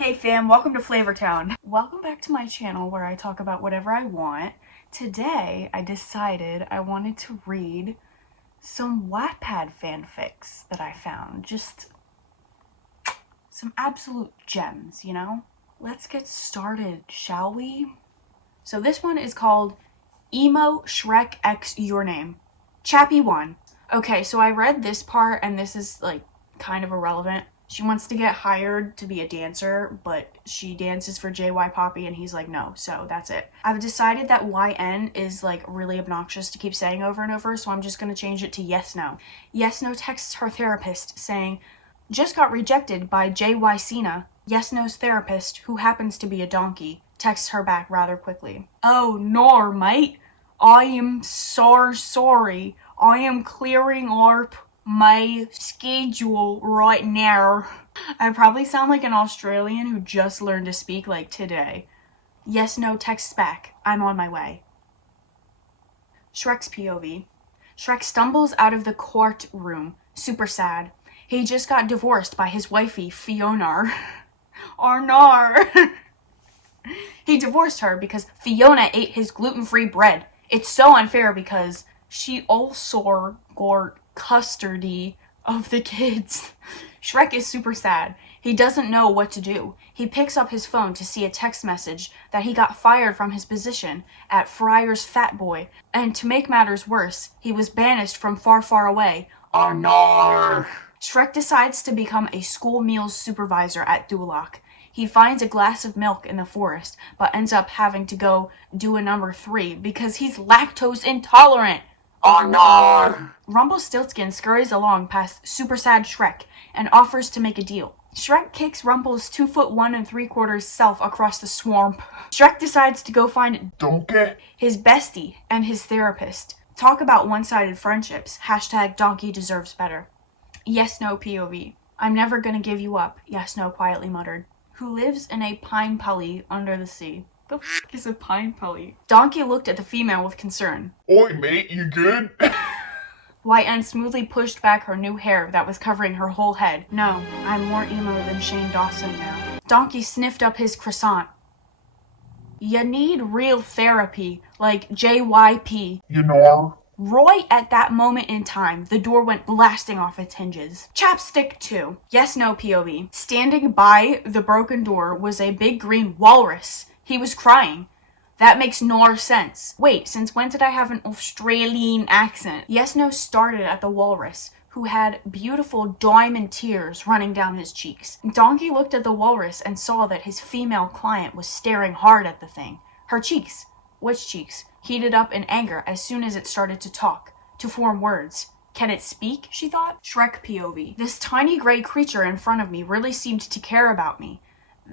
Hey fam, welcome to Flavortown. Welcome back to my channel where I talk about whatever I want. Today I decided I wanted to read some Wattpad fanfics that I found. Just some absolute gems, you know? Let's get started, shall we? So this one is called Emo Shrek X Your Name. Chappie 1. Okay, so I read this part and this is like kind of irrelevant. She wants to get hired to be a dancer, but she dances for JY Poppy and he's like, no, so that's it. I've decided that YN is like really obnoxious to keep saying over and over, so I'm just gonna change it to yes, no. Yes, no texts her therapist saying, just got rejected by JY Cena. Yes, no's therapist, who happens to be a donkey, texts her back rather quickly. Oh, nor, mate. I am so sorry. I am clearing up my schedule right now. I probably sound like an Australian who just learned to speak like today. Yes, no texts back. I'm on my way. Shrek's POV. Shrek stumbles out of the courtroom, super sad. He just got divorced by his wifey, Fiona. Arnar. He divorced her because Fiona ate his gluten-free bread. It's so unfair because she also got custody of the kids. Shrek is super sad. He doesn't know what to do. He picks up his phone to see a text message that he got fired from his position at Friar's Fat Boy, and to make matters worse, he was banished from far, far away. Oh no! Shrek decides to become a school meals supervisor at Duloc. He finds a glass of milk in the forest, but ends up having to go do a number 3 because he's lactose intolerant. Oh no! Rumpelstiltskin scurries along past super sad Shrek and offers to make a deal. Shrek kicks Rumpel's 2'1 3/4" self across the swamp. Shrek decides to go find Donkey, his bestie, and his therapist. Talk about one-sided friendships. Hashtag donkey deserves better. Yes, no POV. I'm never gonna give you up. Yes, no quietly muttered. Who lives in a pine pulley under the sea. The f*** is a pine pulley? Donkey looked at the female with concern. Oi mate, you good? YN smoothly pushed back her new hair that was covering her whole head. No, I'm more emo than Shane Dawson now. Donkey sniffed up his croissant. You need real therapy, like JYP. You know. Right at that moment in time, the door went blasting off its hinges. Chapstick 2. Yes, no POV. Standing by the broken door was a big green walrus. He was crying. That makes no sense. Wait, since when did I have an Australian accent? Yes, no started at the walrus, who had beautiful diamond tears running down his cheeks. Donkey looked at the walrus and saw that his female client was staring hard at the thing. Her cheeks. Which cheeks? Heated up in anger as soon as it started to talk, to form words. Can it speak, she thought? Shrek POV. This tiny gray creature in front of me really seemed to care about me.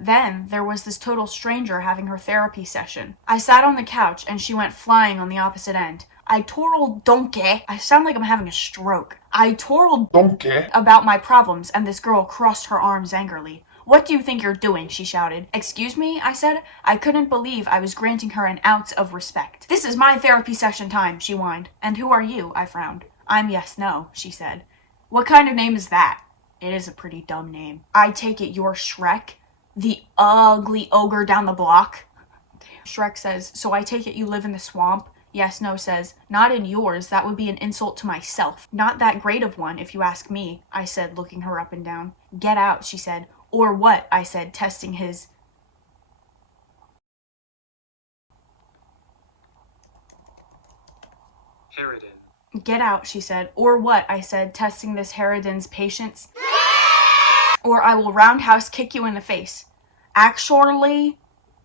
Then there was this total stranger having her therapy session. I sat on the couch and she went flying on the opposite end. I told Donkey. I sound like I'm having a stroke. I told Donkey about my problems and this girl crossed her arms angrily. What do you think you're doing? She shouted. Excuse me, I said. I couldn't believe I was granting her an ounce of respect. This is my therapy session time, she whined. And who are you? I frowned. I'm yes, no, she said. What kind of name is that? It is a pretty dumb name. I take it you're Shrek? The ugly ogre down the block? Damn. Shrek says, so I take it you live in the swamp? Yes, no says, not in yours, that would be an insult to myself. Not that great of one, if you ask me, I said, looking her up and down. Get out, she said. Or what? I said, testing his... Harridan. Get out, she said. Or what? I said, testing this Harridan's patience. Or I will roundhouse kick you in the face. Actually,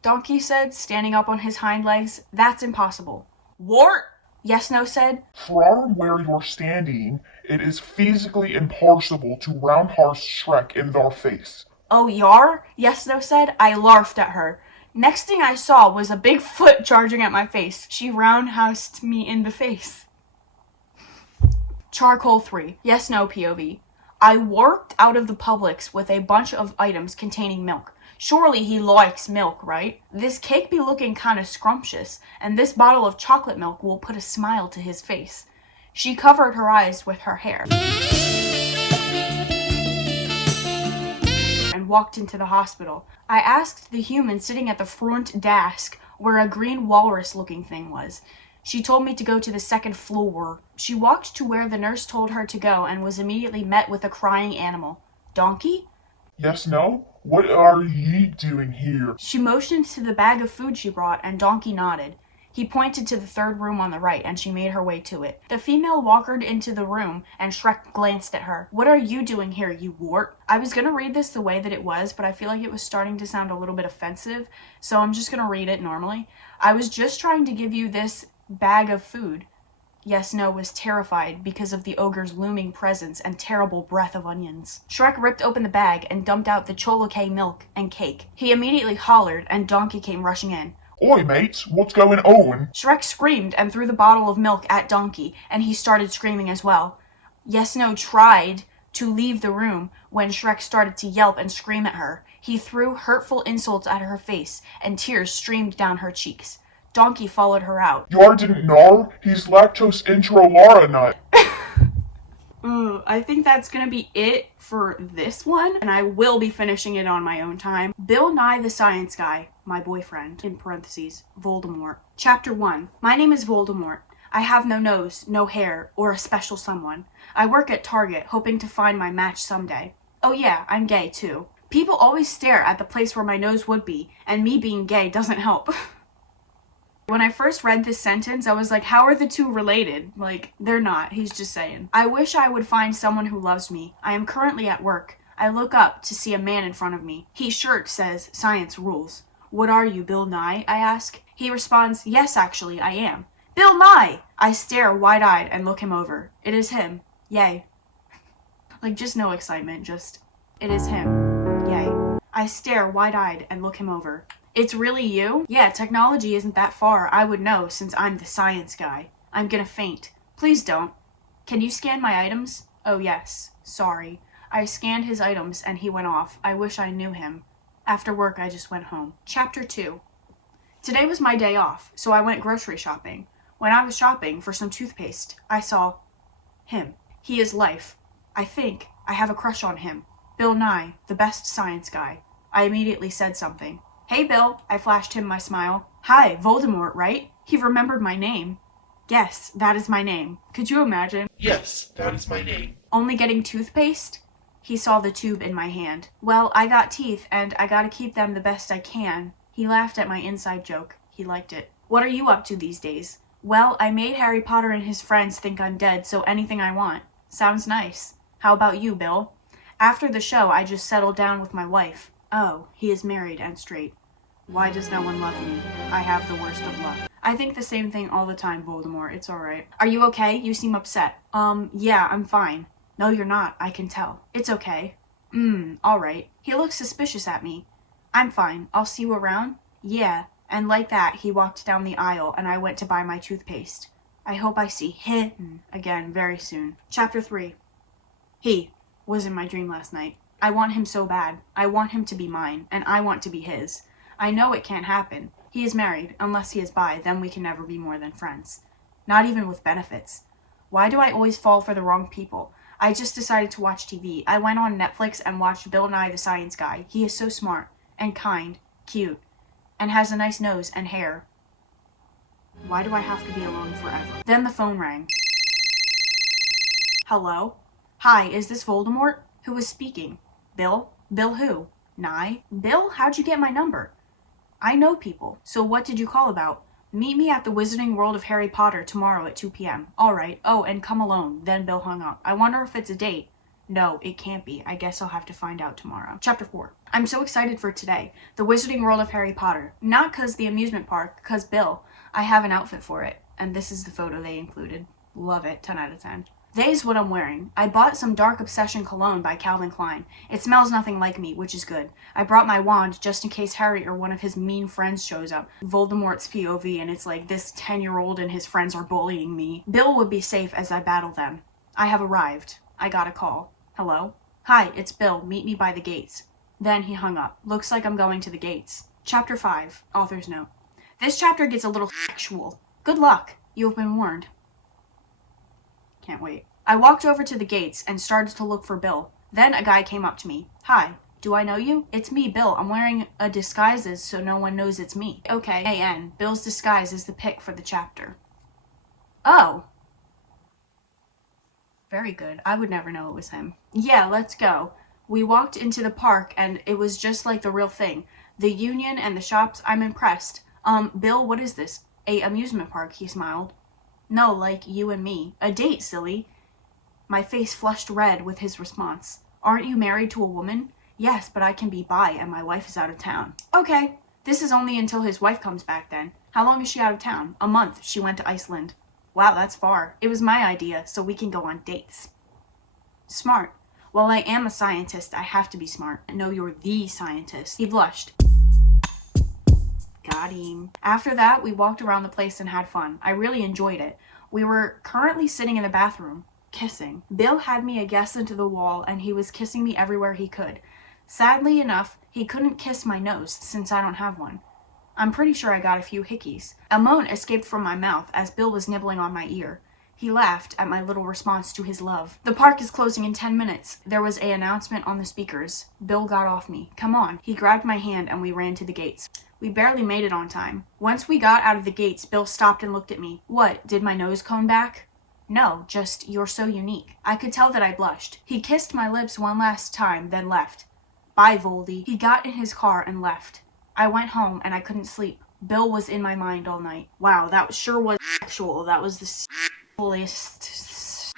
Donkey said, standing up on his hind legs, that's impossible. What? Yes, no said. From where you're standing, it is physically impossible to roundhouse Shrek in their face. Oh, yar? Yes, no said. I laughed at her. Next thing I saw was a big foot charging at my face. She roundhoused me in the face. Charcoal 3. Yes, no POV. I worked out of the Publix with a bunch of items containing milk. Surely he likes milk, right? This cake be looking kinda scrumptious, and this bottle of chocolate milk will put a smile to his face. She covered her eyes with her hair and walked into the hospital. I asked the human sitting at the front desk where a green walrus-looking thing was. She told me to go to the second floor. She walked to where the nurse told her to go and was immediately met with a crying animal. Donkey? Yes, no? What are ye doing here? She motioned to the bag of food she brought, and Donkey nodded. He pointed to the third room on the right, and she made her way to it. The female walked into the room, and Shrek glanced at her. What are you doing here, you wart? I was gonna read this the way that it was, but I feel like it was starting to sound a little bit offensive, so I'm just gonna read it normally. I was just trying to give you this bag of food. Yes, No was terrified because of the ogre's looming presence and terrible breath of onions. Shrek ripped open the bag and dumped out the choloke milk and cake. He immediately hollered, and Donkey came rushing in. Oi, mates, what's going on? Shrek screamed and threw the bottle of milk at Donkey, and he started screaming as well. Yes, No tried to leave the room when Shrek started to yelp and scream at her. He threw hurtful insults at her face, and tears streamed down her cheeks. Donkey followed her out. Yar didn't gnar? He's lactose intolerant nut. I think that's gonna be it for this one, and I will be finishing it on my own time. Bill Nye the Science Guy, my boyfriend, in parentheses, Voldemort. Chapter 1. My name is Voldemort. I have no nose, no hair, or a special someone. I work at Target, hoping to find my match someday. Oh yeah, I'm gay too. People always stare at the place where my nose would be, and me being gay doesn't help. When I first read this sentence, I was like, how are the two related? Like, they're not. He's just saying. I wish I would find someone who loves me. I am currently at work. I look up to see a man in front of me. His shirt says, Science Rules. What are you, Bill Nye? I ask. He responds, yes, actually, I am. Bill Nye! I stare wide-eyed and look him over. It is him. Yay. Like, just no excitement, just, it is him. Yay. I stare wide-eyed and look him over. It's really you? Yeah, technology isn't that far. I would know since I'm the science guy. I'm gonna faint. Please don't. Can you scan my items? Oh yes. Sorry. I scanned his items and he went off. I wish I knew him. After work, I just went home. Chapter 2. Today was my day off, so I went grocery shopping. When I was shopping for some toothpaste, I saw him. He is life. I think I have a crush on him. Bill Nye, the best science guy. I immediately said something. Hey, Bill, I flashed him my smile. Hi, Voldemort, right? He remembered my name. Yes, that is my name. Could you imagine? Yes, that is my name. Only getting toothpaste? He saw the tube in my hand. Well, I got teeth, and I gotta keep them the best I can. He laughed at my inside joke. He liked it. What are you up to these days? Well, I made Harry Potter and his friends think I'm dead, so anything I want. Sounds nice. How about you, Bill? After the show, I just settled down with my wife. Oh, he is married and straight. Why does no one love me? I have the worst of luck. I think the same thing all the time, Voldemort. It's alright. Are you okay? You seem upset. Yeah, I'm fine. No, you're not. I can tell. It's okay. Alright. He looks suspicious at me. I'm fine. I'll see you around? Yeah. And like that, he walked down the aisle, and I went to buy my toothpaste. I hope I see him again very soon. Chapter 3. He was in my dream last night. I want him so bad. I want him to be mine, and I want to be his. I know it can't happen. He is married, unless he is bi, then we can never be more than friends. Not even with benefits. Why do I always fall for the wrong people? I just decided to watch TV. I went on Netflix and watched Bill Nye the Science Guy. He is so smart, and kind, cute, and has a nice nose and hair. Why do I have to be alone forever? Then the phone rang. Hello? Hi, is this Voldemort? Who is speaking? Bill? Bill who? Nye? Bill, how'd you get my number? I know people. So what did you call about? Meet me at the Wizarding World of Harry Potter tomorrow at 2 p.m. Alright. Oh, and come alone. Then Bill hung up. I wonder if it's a date. No, it can't be. I guess I'll have to find out tomorrow. Chapter 4. I'm so excited for today. The Wizarding World of Harry Potter. Not 'cause the amusement park, 'cause Bill. I have an outfit for it. And this is the photo they included. Love it. 10 out of 10. They's what I'm wearing. I bought some Dark Obsession cologne by Calvin Klein. It smells nothing like me, which is good. I brought my wand just in case Harry or one of his mean friends shows up. Voldemort's POV, and it's like this 10-year-old and his friends are bullying me. Bill would be safe as I battle them. I have arrived. I got a call. Hello? Hi, it's Bill. Meet me by the gates. Then he hung up. Looks like I'm going to the gates. Chapter 5. Author's note. This chapter gets a little sexual. Good luck. You have been warned. Can't wait. I walked over to the gates and started to look for Bill. Then a guy came up to me. Hi. Do I know you? It's me, Bill. I'm wearing a disguises so no one knows it's me. Okay, A.N. Bill's disguise is the pick for the chapter. Oh. Very good. I would never know it was him. Yeah, let's go. We walked into the park and it was just like the real thing. The union and the shops, I'm impressed. Bill, what is this? A amusement park, he smiled. No, like you and me. A date, silly. My face flushed red with his response. Aren't you married to a woman? Yes, but I can be bi and my wife is out of town. Okay, this is only until his wife comes back then. How long is she out of town? A month. She went to Iceland. Wow, that's far. It was my idea, so we can go on dates. Smart. Well, I am a scientist. I have to be smart. No, you're the scientist. He blushed. Got him. After that, we walked around the place and had fun. I really enjoyed it. We were currently sitting in the bathroom, kissing. Bill had me against into the wall and he was kissing me everywhere he could. Sadly enough, he couldn't kiss my nose since I don't have one. I'm pretty sure I got a few hickeys. A moan escaped from my mouth as Bill was nibbling on my ear. He laughed at my little response to his love. The park is closing in 10 minutes. There was an announcement on the speakers. Bill got off me. Come on. He grabbed my hand and we ran to the gates. We barely made it on time. Once we got out of the gates, Bill stopped and looked at me. What, did my nose cone back? No, just, you're so unique. I could tell that I blushed. He kissed my lips one last time, then left. Bye, Voldy. He got in his car and left. I went home and I couldn't sleep. Bill was in my mind all night. Wow, that sure was sexual. That was the sexualest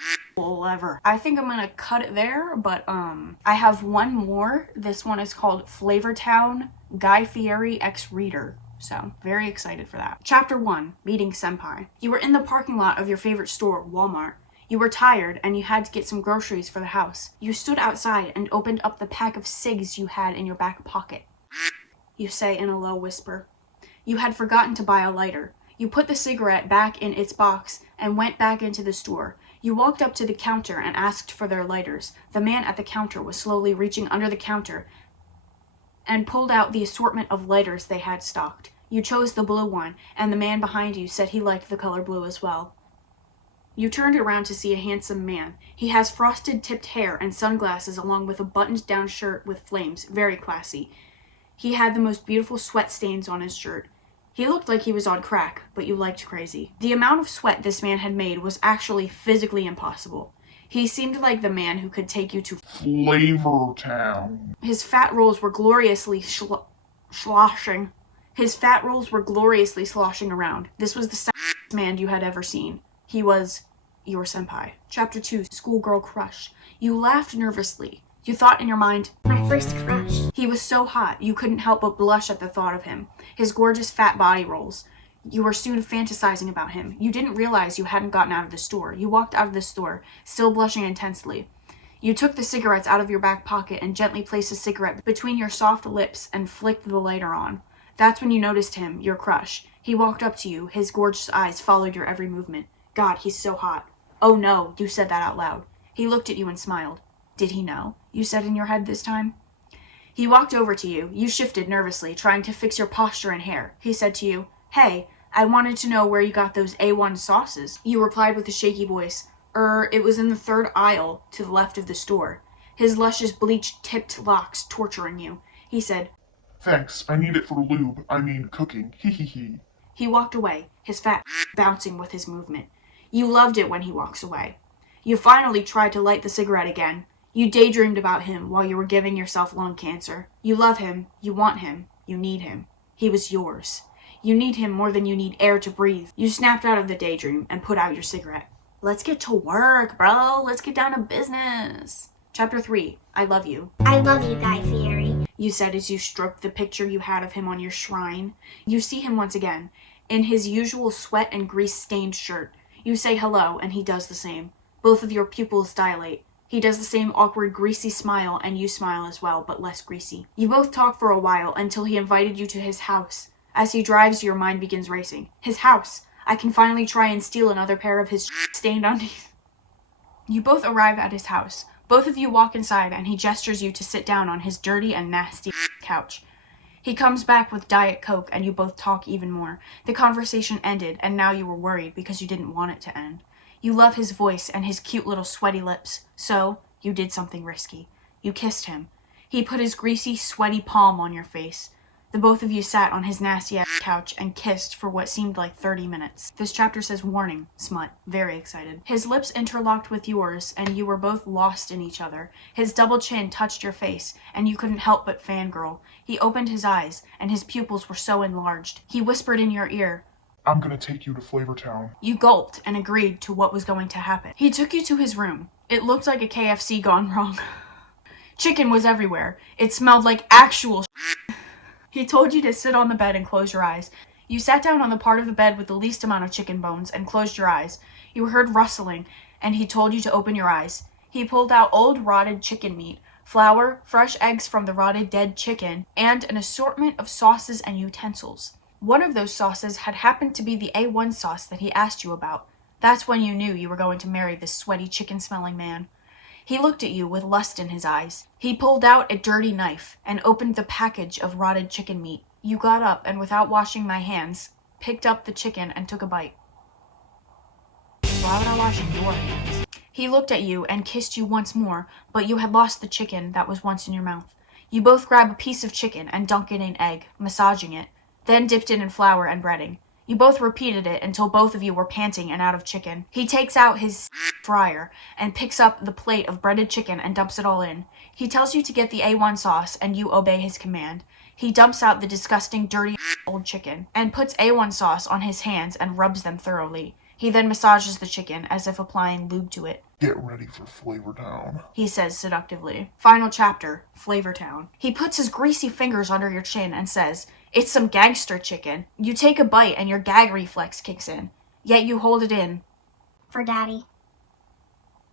ever. I think I'm gonna cut it there, but I have one more. This one is called Flavortown, Guy Fieri X Reader. So, very excited for that. Chapter 1, Meeting Senpai. You were in the parking lot of your favorite store, Walmart. You were tired and you had to get some groceries for the house. You stood outside and opened up the pack of cigs you had in your back pocket. You say in a low whisper. You had forgotten to buy a lighter. You put the cigarette back in its box and went back into the store. You walked up to the counter and asked for their lighters. The man at the counter was slowly reaching under the counter and pulled out the assortment of lighters they had stocked. You chose the blue one, and the man behind you said he liked the color blue as well. You turned around to see a handsome man. He has frosted tipped hair and sunglasses along with a buttoned down shirt with flames, very classy. He had the most beautiful sweat stains on his shirt. He looked like he was on crack, but you liked crazy. The amount of sweat this man had made was actually physically impossible. He seemed like the man who could take you to Flavortown. His fat rolls were gloriously sloshing. His fat rolls were gloriously sloshing around. This was the sexiest man you had ever seen. He was your senpai. Chapter 2, Schoolgirl Crush. You laughed nervously. You thought in your mind, my first crush. He was so hot, you couldn't help but blush at the thought of him. His gorgeous fat body rolls. You were soon fantasizing about him. You didn't realize you hadn't gotten out of the store. You walked out of the store, still blushing intensely. You took the cigarettes out of your back pocket and gently placed a cigarette between your soft lips and flicked the lighter on. That's when you noticed him, your crush. He walked up to you. His gorgeous eyes followed your every movement. God, he's so hot. Oh no, you said that out loud. He looked at you and smiled. Did he know? You said in your head this time. He walked over to you. You shifted nervously, trying to fix your posture and hair. He said to you, Hey, I wanted to know where you got those A1 sauces. You replied with a shaky voice, it was in the third aisle to the left of the store. His luscious bleach-tipped locks torturing you. He said, Thanks, I need it for lube. I mean cooking. Hee hee hee. He walked away, his fat bouncing with his movement. You loved it when he walks away. You finally tried to light the cigarette again. You daydreamed about him while you were giving yourself lung cancer. You love him, you want him, you need him. He was yours. You need him more than you need air to breathe. You snapped out of the daydream and put out your cigarette. Let's get to work, bro. Let's get down to business. Chapter 3, I Love You. I love you, Guy Fieri. You said as you stroked the picture you had of him on your shrine. You see him once again, in his usual sweat and grease-stained shirt. You say hello, and he does the same. Both of your pupils dilate. He does the same awkward, greasy smile, and you smile as well, but less greasy. You both talk for a while until he invited you to his house. As he drives, your mind begins racing. His house! I can finally try and steal another pair of his stained undies. You both arrive at his house. Both of you walk inside, and he gestures you to sit down on his dirty and nasty couch. He comes back with Diet Coke, and you both talk even more. The conversation ended, and now you were worried because you didn't want it to end. You love his voice and his cute little sweaty lips, so you did something risky. You kissed him. He put his greasy, sweaty palm on your face. The both of you sat on his nasty-ass couch and kissed for what seemed like 30 minutes. This chapter says warning, smut. Very excited. His lips interlocked with yours, and you were both lost in each other. His double chin touched your face, and you couldn't help but fangirl. He opened his eyes, and his pupils were so enlarged. He whispered in your ear, I'm gonna take you to Flavortown. You gulped and agreed to what was going to happen. He took you to his room. It looked like a KFC gone wrong. Chicken was everywhere. It smelled like actual shit. He told you to sit on the bed and close your eyes. You sat down on the part of the bed with the least amount of chicken bones and closed your eyes. You heard rustling, and he told you to open your eyes. He pulled out old rotted chicken meat, flour, fresh eggs from the rotted dead chicken, and an assortment of sauces and utensils. One of those sauces had happened to be the A1 sauce that he asked you about. That's when you knew you were going to marry this sweaty, chicken-smelling man. He looked at you with lust in his eyes. He pulled out a dirty knife and opened the package of rotted chicken meat. You got up and, without washing my hands, picked up the chicken and took a bite. Why would I wash your hands? He looked at you and kissed you once more, but you had lost the chicken that was once in your mouth. You both grab a piece of chicken and dunk it in egg, massaging it, then dipped it in flour and breading. You both repeated it until both of you were panting and out of chicken. He takes out his fryer and picks up the plate of breaded chicken and dumps it all in. He tells you to get the A1 sauce and you obey his command. He dumps out the disgusting, dirty old chicken and puts A1 sauce on his hands and rubs them thoroughly. He then massages the chicken as if applying lube to it. Get ready for Flavortown, he says seductively. Final chapter, Flavortown. He puts his greasy fingers under your chin and says, It's some gangster chicken. You take a bite and your gag reflex kicks in. Yet you hold it in. For Daddy.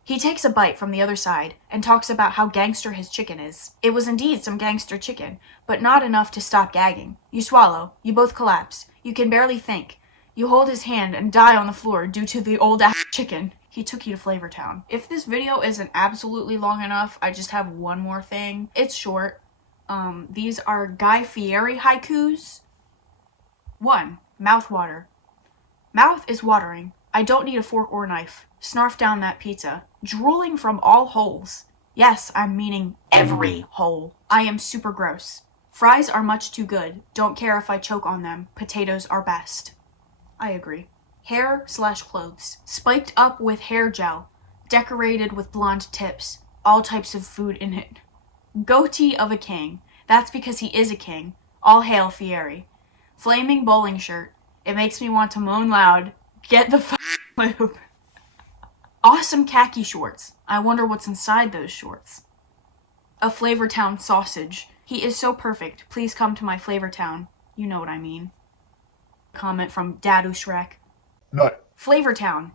He takes a bite from the other side and talks about how gangster his chicken is. It was indeed some gangster chicken, but not enough to stop gagging. You swallow. You both collapse. You can barely think. You hold his hand and die on the floor due to the old-ass chicken. He took you to Flavortown. If this video isn't absolutely long enough, I just have one more thing. It's short. These are Guy Fieri haikus. 1. Mouthwater. Mouth is watering. I don't need a fork or knife. Snarf down that pizza. Drooling from all holes. Yes, I'm meaning every hole. I am super gross. Fries are much too good. Don't care if I choke on them. Potatoes are best. I agree. Hair/clothes. Spiked up with hair gel. Decorated with blonde tips. All types of food in it. Goatee of a king. That's because he is a king. All hail Fieri. Flaming bowling shirt. It makes me want to moan loud. Get the lube. Awesome khaki shorts. I wonder what's inside those shorts. A Flavortown sausage. He is so perfect. Please come to my Flavortown. You know what I mean. Comment from Dadu Shrek. Nut. Flavortown.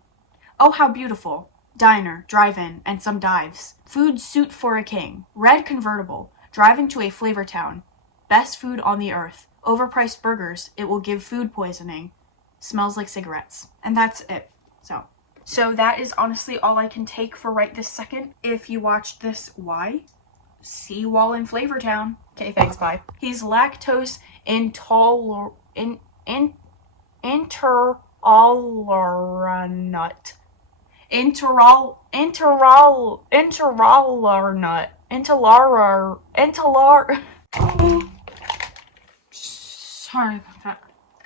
Oh, how beautiful. Diner, drive-in, and some dives. Food suit for a king. Red convertible. Driving to a Flavortown. Best food on the earth. Overpriced burgers. It will give food poisoning. Smells like cigarettes. And that's it. So that is honestly all I can take for right this second. If you watched this, why? See you all in Flavortown. Okay, thanks, bye. He's lactose intolerant. Sorry about that.